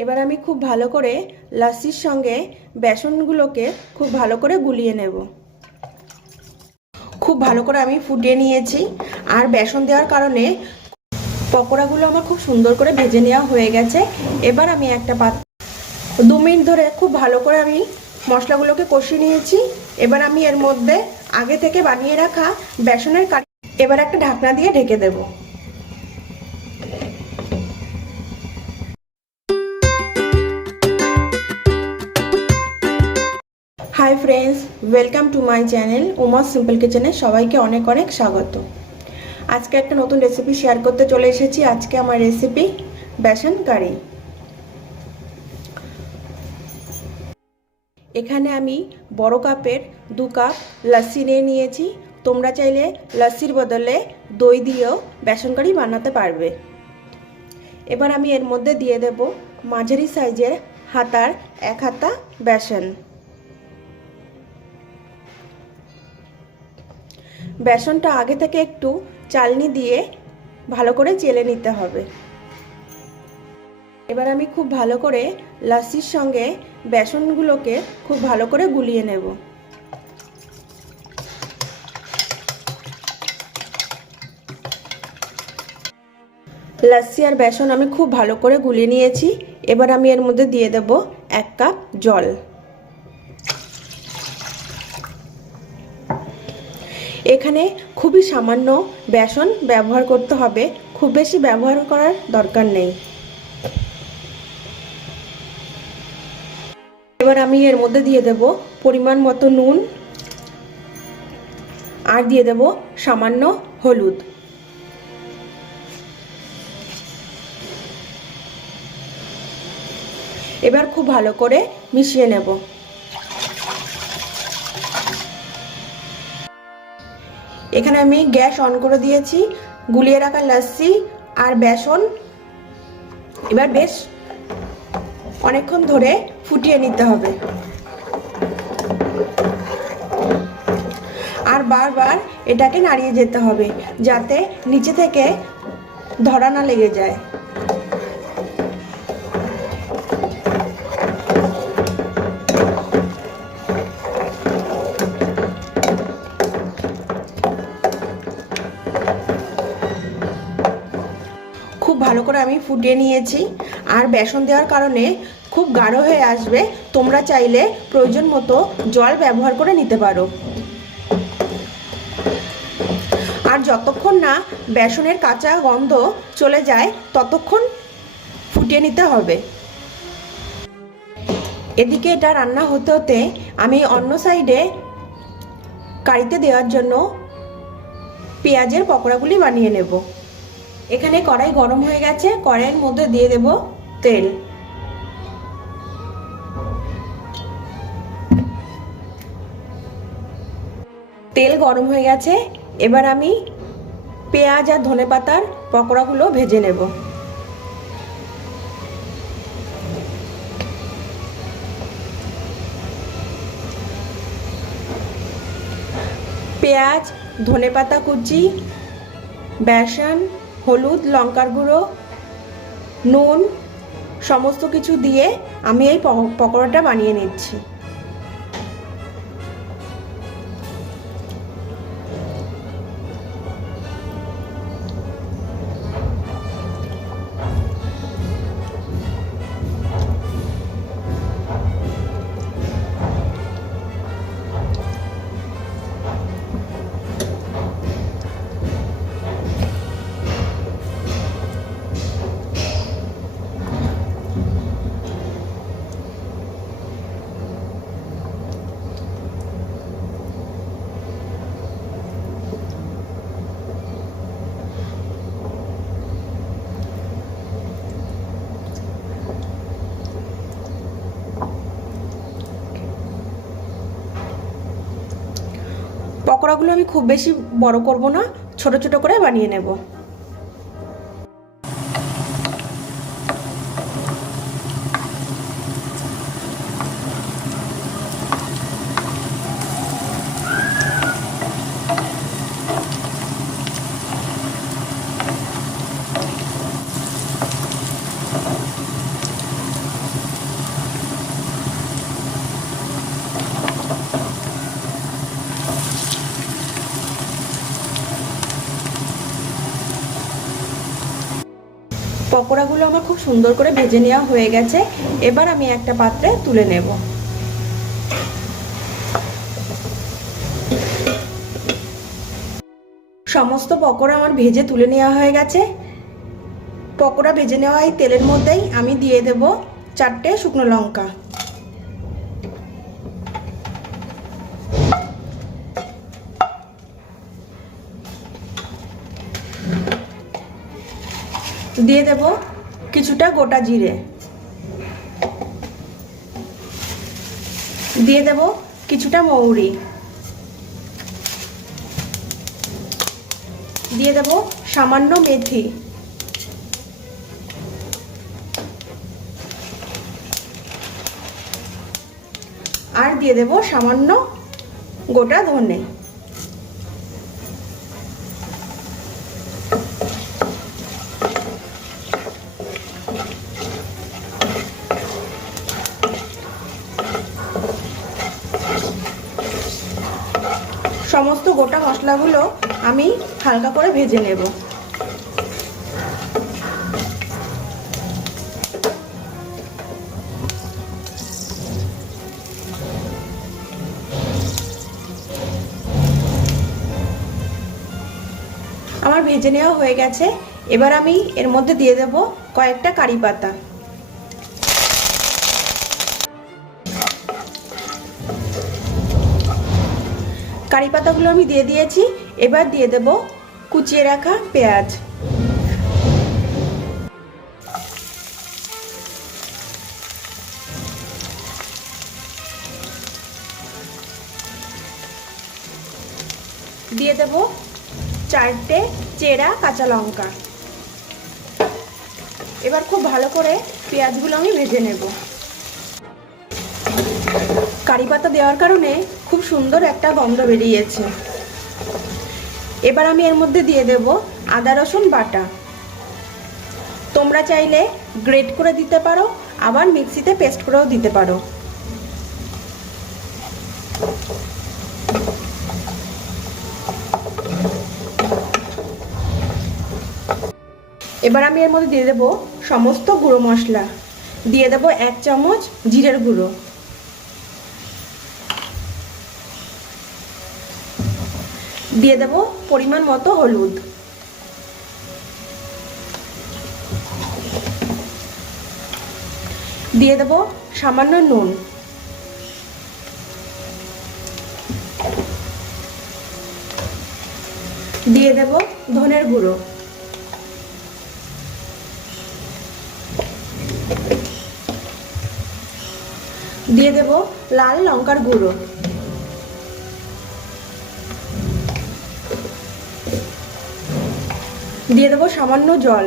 এবার আমি খুব ভালো করে লাসির সঙ্গে বেসনগুলোকে খুব ভালো করে গুলিয়ে নেব। খুব ভালো করে আমি ফুটিয়ে নিয়েছি, আর বেসন দেওয়ার কারণে পকোড়াগুলো আমার খুব সুন্দর করে ভেজে নেওয়া হয়ে গেছে। এবার আমি একটা পাত্র 2 মিনিট ধরে খুব ভালো করে আমি মশলাগুলোকে কষিয়ে নিয়েছি। এবার আমি এর মধ্যে আগে থেকে বানিয়ে রাখা বেসনের কাঠি এবার একটা ঢাকনা দিয়ে ঢেকে দেব। Hi friends, welcome to my channel Uma's simple কিচেনে সবাইকে অনেক অনেক স্বাগত। আজকে একটা নতুন রেসিপি শেয়ার করতে চলে এসেছি। আজকে আমার রেসিপি বেসন কারি। এখানে আমি বড় কাপের 2 কাপ লাসি নিয়ে নিয়েছি। তোমরা চাইলে লাসির বদলে দই দিয়েও বেসন কারি বানাতে পারবে। এবার আমি এর মধ্যে দিয়ে দেব মাঝারি সাইজের হাতার 1 হাতা বেসন। বেসনটা আগে থেকে একটু চালনি দিয়ে ভালো করে চেলে নিতে হবে। এবার আমি খুব ভালো করে লাসির সঙ্গে বেসনগুলোকে খুব ভালো করে গুলিয়ে নেব। লাসি আর বেসন আমি খুব ভালো করে গুলিয়ে নিয়েছি। এবার আমি এর মধ্যে দিয়ে দেব 1 কাপ জল। এখানে খুবই সামান্য বেসন ব্যবহার করতে হবে, খুব বেশি ব্যবহার করার দরকার নেই। এবার আমি এর মধ্যে দিয়ে দেব পরিমাণ মতো নুন, আর দিয়ে দেব সামান্য হলুদ। এবার খুব ভালো করে মিশিয়ে নেব। এখানে আমি গ্যাস অন করে দিয়েছি। গুলিয়ে রাখা লাসি আর বেসন এবার বেশ অনেকক্ষণ ধরে ফুটিয়ে নিতে হবে, আর বারবার এটাকে নাড়িয়ে যেতে হবে যাতে নিচে থেকে ধরা না লেগে যায়। খুব ভালো করে আমি ফুটিয়ে নিয়েছি, আর বেসন দেওয়ার কারণে খুব গাঢ় হয়ে আসবে। তোমরা চাইলে প্রয়োজন মতো জল ব্যবহার করে নিতে পারো। আর যতক্ষণ না বেসনের কাঁচা গন্ধ চলে যায় ততক্ষণ ফুটিয়ে নিতে হবে। এদিকে এটা রান্না হতে হতে আমি অন্য সাইডে কারিতে দেওয়ার জন্য পেঁয়াজের পকোড়াগুলি বানিয়ে নেব। এখানে কড়াই গরম হয়ে গেছে। কড়াইয়ের মধ্যে দিয়ে দেব তেল। তেল গরম হয়ে গেছে। এবার আমি পেঁয়াজ আর ধনেপাতার পকোড়াগুলো ভেজে নেব। পেঁয়াজ, ধনেপাতা কুচি, বেসন, হলুদ, লঙ্কার গুঁড়ো, নুন সমস্ত কিছু দিয়ে আমি এই পকোড়াটা বানিয়ে নিচ্ছি। পকোড়াগুলো আমি খুব বেশি বড় করব না, ছোট ছোট করে বানিয়ে নেব। পকোড়াগুলো আমার খুব সুন্দর করে ভেজে নেওয়া হয়ে গেছে। এবার আমি একটা পাত্রে তুলে নেব। সমস্ত পকোড়া আমার ভেজে তুলে নেওয়া হয়ে গেছে। পকোড়া ভেজে নেওয়া এই তেলের মধ্যেই আমি দিয়ে দেব 4টে শুকনো লঙ্কা। দিয়ে দেব কিছুটা গোটা জিরে, দিয়ে দেব কিছুটা মৌরি, দিয়ে দেব সামান্য মেথি, আর দিয়ে দেব সামান্য গোটা ধনে। সমস্ত গোটা মশলাগুলো আমি হালকা করে ভেজে নেব। আমার ভেজে নেওয়া হয়ে গেছে। এবার আমি এর মধ্যে দিয়ে দেব কয়েকটা কারি পাতা। কারি পাতাগুলো আমি দিয়ে দিয়েছি। এবার দিয়ে দেব কুচিয়ে রাখা পেঁয়াজ, দিয়ে দেব 4টে চেরা কাঁচা লঙ্কা। এবার খুব ভালো করে পেঁয়াজগুলো আমি ভেজে নেব। কারি পাতা দেওয়ার কারণে খুব সুন্দর একটা গন্ধ বেরিয়েছে। এবার আমি এর মধ্যে দিয়ে দেব আদা রসুন বাটা। তোমরা চাইলে গ্রেট করে দিতে পারো, আবার মিক্সিতে পেস্ট করেও দিতে পারো। এবার আমি এর মধ্যে দিয়ে দেব সমস্ত গুঁড়ো মশলা। দিয়ে দেব 1 চামচ জিরের গুঁড়ো, দিয়ে দেব পরিমাণ মতো হলুদ, দিয়ে দেব সামান্য নুন, দিয়ে দেব ধনের গুঁড়ো, দিয়ে দেব লাল লঙ্কার গুঁড়ো, দিয়ে দেব সামান্য জল।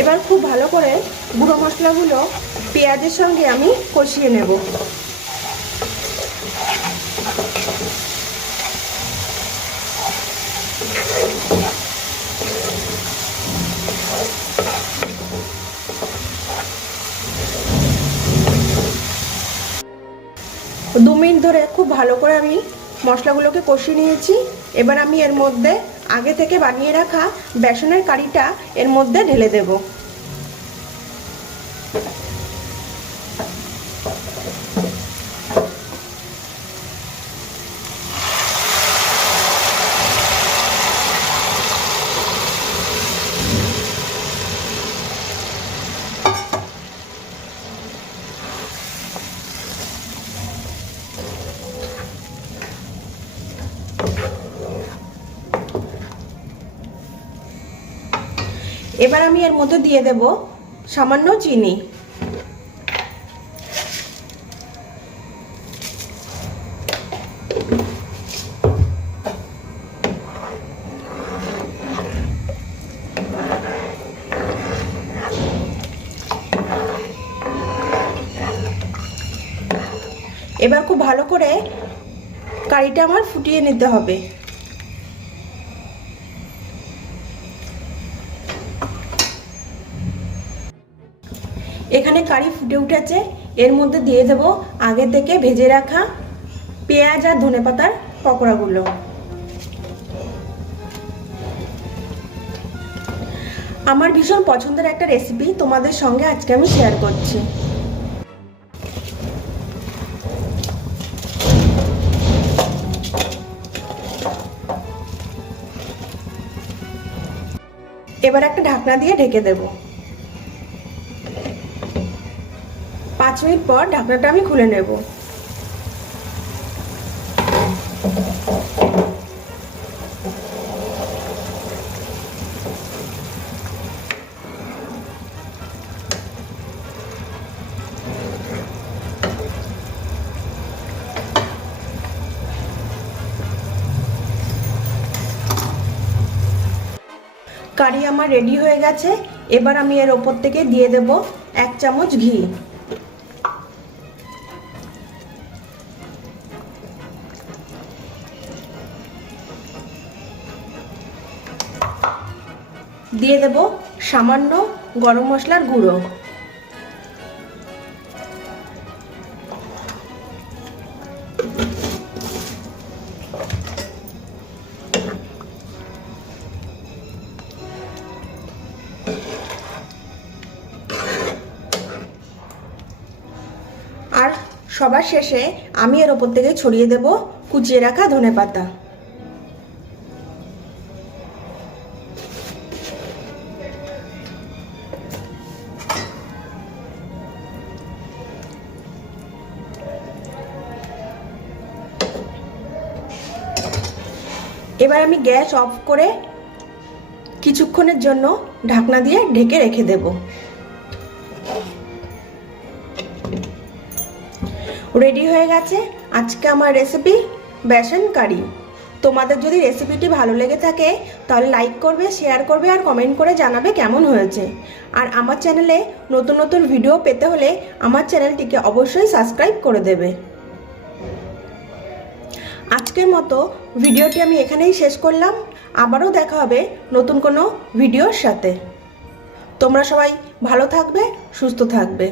এবার খুব ভালো করে গুঁড়ো মশলাগুলো পেঁয়াজের সঙ্গে আমি কষিয়ে নেব। দু মিনিট ধরে খুব ভালো করে আমি মশলাগুলোকে কষিয়ে নিয়েছি। এবার আমি এর মধ্যে আগে থেকে বানিয়ে রাখা বেসনের কারিটা এর মধ্যে ঢেলে দেব। এবার আমি এর মধ্যে দিয়ে দেব সামান্য চিনি, এবার খুব ভালো করে কারিটা আমার ফুটিয়ে নিতে হবে। এখানে কারি ফুটে উঠেছে। এর মধ্যে দিয়ে দেব আগে থেকে ভেজে রাখা পেঁয়াজ আর ধনেপাতার পকোড়াগুলো। আমার ভীষণ পছন্দের একটা রেসিপি তোমাদের সঙ্গে আজকে আমি শেয়ার করছি। এবার একটা ঢাকনা দিয়ে ঢেকে দেব। 5 মিনিট পর ঢাকনাটা আমি খুলে নেব। কারি আমার রেডি হয়ে গেছে। এবার আমি এর ওপর থেকে দিয়ে দেব 1 চামচ ঘি। দিয়ে দেব সামান্য গরম মশলার গুঁড়ো। আর সবার শেষে আমি এর ওপর থেকে ছড়িয়ে দেব কুচিয়ে রাখা ধনেপাতা। এবার আমি গ্যাস অফ করে কিছুক্ষণের জন্য ঢাকনা দিয়ে ঢেকে রেখে দেব। রেডি হয়ে গেছে আজকে আমার রেসিপি বেসন কারি। তোমাদের যদি রেসিপিটি ভালো লেগে থাকে তাহলে লাইক করবে, শেয়ার করবে আর কমেন্ট করে জানাবে কেমন হয়েছে। আর আমার চ্যানেলে নতুন নতুন ভিডিও পেতে হলে আমার চ্যানেলটিকে অবশ্যই সাবস্ক্রাইব করে দেবে। আজকের মতো ভিডিওটি আমি এখানেই শেষ করলাম। আবারও দেখা হবে নতুন কোনো ভিডিওর সাথে। তোমরা সবাই ভালো থাকবে, সুস্থ থাকবে।